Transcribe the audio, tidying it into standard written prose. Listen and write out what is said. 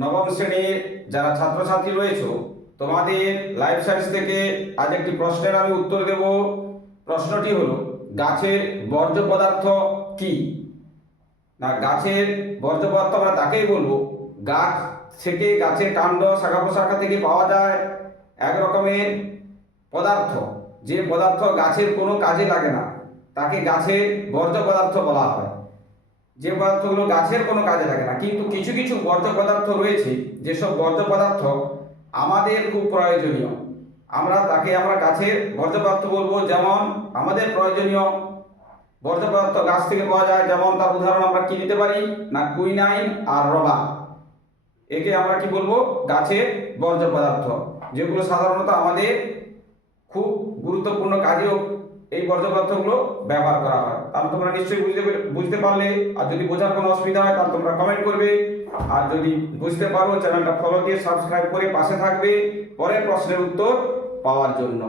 নবম শ্রেণীর যারা ছাত্রছাত্রী রয়েছে, তোমাদের লাইফ সায়েন্স থেকে আজ একটি প্রশ্নের আমি উত্তর দেব। প্রশ্নটি হলো, গাছের বর্জ্য পদার্থ কি? না, গাছের বর্জ্য পদার্থ আমরা তাকেই বলবো গাছ থেকে, গাছের কাণ্ড শাখা প্রশাখা থেকে পাওয়া যায় এক রকমের পদার্থ, যে পদার্থ গাছের কোনো কাজে লাগে না, তাকে গাছের বর্জ্য পদার্থ বলা হয়। যে পদার্থগুলো গাছের কোনো কাজে লাগে না, কিন্তু কিছু কিছু বর্জ্য পদার্থ রয়েছে, যেসব বর্জ্য পদার্থ আমাদের খুব প্রয়োজনীয়, আমরা গাছের বর্জ্য পদার্থ বলবো। যেমন আমাদের প্রয়োজনীয় বর্জ্য পদার্থ গাছ থেকে পাওয়া যায়, যেমন তার উদাহরণ আমরা কি দিতে পারি না, কুইনাইন আর রবার। একে আমরা কি বলবো, গাছের বর্জ্য পদার্থ, যেগুলো সাধারণত আমাদের খুব গুরুত্বপূর্ণ কাজেও এই বর্জ্য পদার্থগুলো ব্যবহার করা হয়। তাহলে তোমরা নিশ্চয়ই বুঝতে পারলে। আর যদি বোঝার কোনো অসুবিধা হয় তাহলে তোমরা কমেন্ট করবে। আর যদি বুঝতে পারো, চ্যানেলটা ফলো দিয়ে সাবস্ক্রাইব করে পাশে থাকবে পরের প্রশ্নের উত্তর পাওয়ার জন্য।